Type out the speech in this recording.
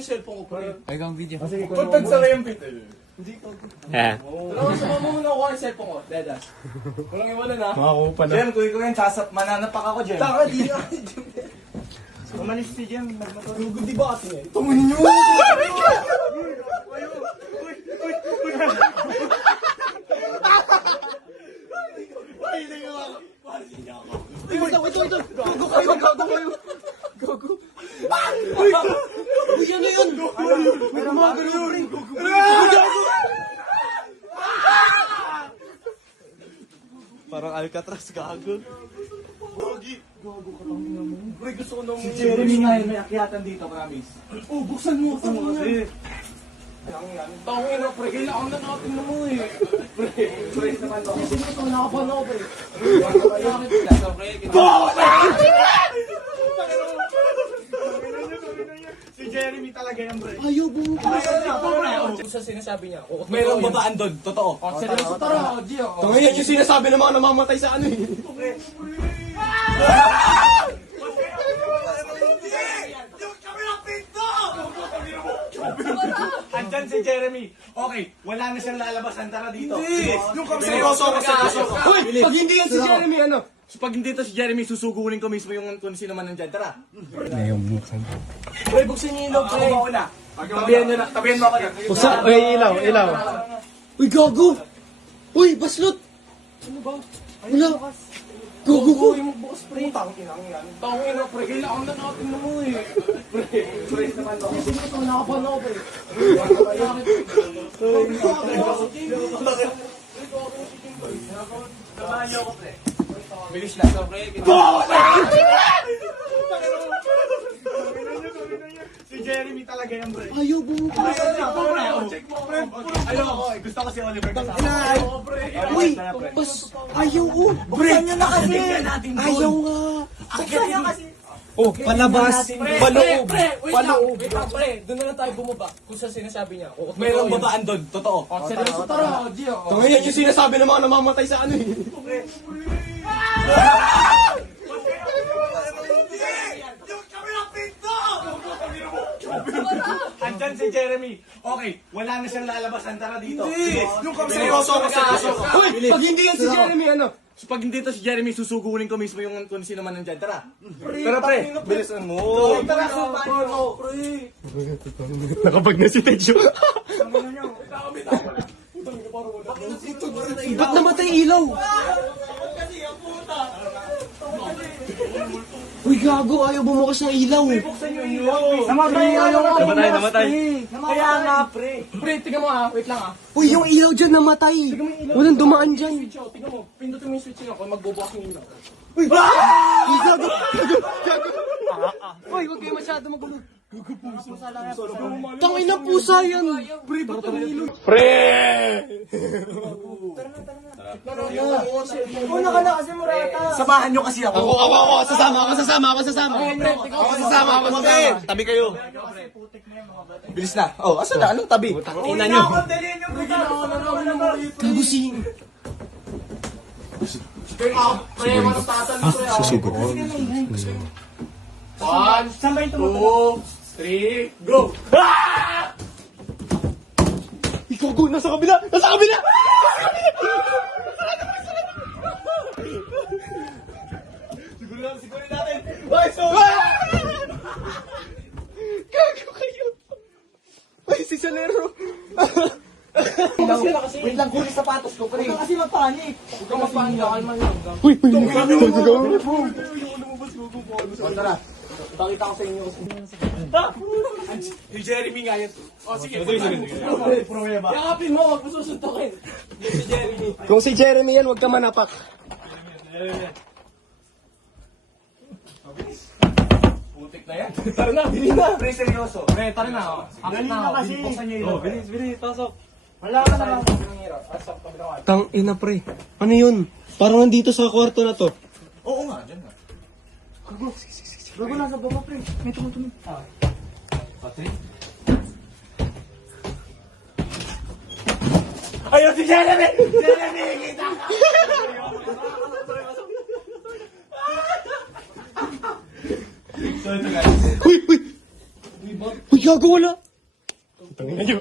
Cellphone ko, pre. Ay, kang video. Kung tagsara yung pit, Hindi ko. Eh. Pero sa mo muna ako yung cellphone ko, Dedas. Walang iwanan na. Makakuha pa na. Jem, kuya ko yan, mananapak ako, Jem. Taka, di na. Umalis si Jem, nagmatulog. Tugod di ba kasi eh? Tungin nyo! Ito. Gago kayo. Gago. Uy, ano yun? May gumagano yun. Parang Alcatraz, gago. Pre, gusto ko nung... Si Jeremy nga yun, may akyatan dito, promise. Oh, buksan mo. Buksan mo kasi. Tangin na, pre. Kailangan na natin na mo eh. Pre naman ako. Kasi ito, nakapan ako, pre. Si Jeremy talaga yan, pre. Ayaw bumuka. Ayaw. Sa sinasabi niya. Mayroong babaan doon, totoo. Seryoso, tara. Di ako. Ngayon yung sinasabi ng mga namamatay sa ano eh. Andyan si Jeremy. Okay, wala na siyang lalabasan, tara dito. Yung seryoso ako, seryoso. Uy, pag hindi yan si Jeremy, ano? Pag hindi to si Jeremy, susugurin ko mismo yung kung sino man nandyan. Tara. Pre, buksan niyo yung ilaw, pre. Ako mauna. Tabihan nyo na. Tabihan mo ako na. Buksan, ilaw. Uy, gago! Uy, baslot! Ano ba? Wala. Gago ko! Yung magbukas, pre. Tangin na, pre. Kailangan na natin na mo eh. Pre naman ako. Kasi ito, nakapan ako, pre. Samahan niyo ako, pre. Bilis lang. Si Jeremy talaga yan, pre. Ayaw bumuka. Ayoko, gusto ko si Oliver kasama. Uy, bas, ayaw ko. Buksan nyo na kasi. Ayaw nga. Buksan nyo kasi. Oh, palabas, paloob, paloob. Wait lang, pre. Doon na lang tayo bumaba. Kung sa sinasabi niya. Mayroong babaan doon, totoo. Seryoso, tara. Di ako. Ngayon yung sinasabi ng mga namamatay sa ano eh. Andyan si Jeremy. Okay, wala na siyang lalabasan, tara dito. Yung seryoso ako, seryoso. Uy, pag hindi yan si Jeremy, ano? Pag hindi to si Jeremy, susugurin ko mismo yung kung sino man nandyan. Tara. Pero pre, bilisan mo. Tara, sumpahan mo. Pre. Nakapag na si Tejo. Ba't namatay ilaw? Uy, gago. Ayaw bumukas ng ilaw. Namatay. Kaya nga, pre. Pre, tingnan mo ah. Wait lang ah. Uy, yung ilaw dyan namatay. Walang dumaan dyan. Switch oh, tingnan mo. Pindutin mo yung switch nyo kung magbubukas yung ilaw. Uy! Uy, gago! Uy, huwag kayo masyado magulo. Tangin na pusa yan. Pre, ba't ang ilaw? Una ka na kasi Murata. Samahan nyo kasi ako. Ako, sasama. Tabi kayo. Bilis na. Oh, asa na? Anong tabi? Ina nyo. Gago si... Susugod. 1, 2, 3, go! Ikaw, go, nasa kabila! Sigurin natin. Gago kayo! Ay, si Salero! Wait lang, kunin sapatos ko, pre. Kasi magpanik. Huwag kang magpanik. Kalma lang. Uy! Tara. Pakita ko sa inyo. Si Jeremy nga yan. Oh, sige. Prueba. Yakapin mo. Huwag mo susuntukin. Si Jeremy. Kung si Jeremy yan, huwag ka manapak. Putik na yan. Tara na, bili na. Pre, seryoso. Pre, tara na. Akit na ako. Buksan niyo yun. Bilis, pasok. Wala ka na lang. Pasok, kabilang. Tang ina, pre. Ano yun? Parang nandito sa kwarto na to. Oo nga, dyan nga. Bago na sa baba, pre. May tumutunog. Ayun si Jeremy! Jeremy, kita ka! So ito guys. Uy! Uy, Gago wala. Tangina nyo.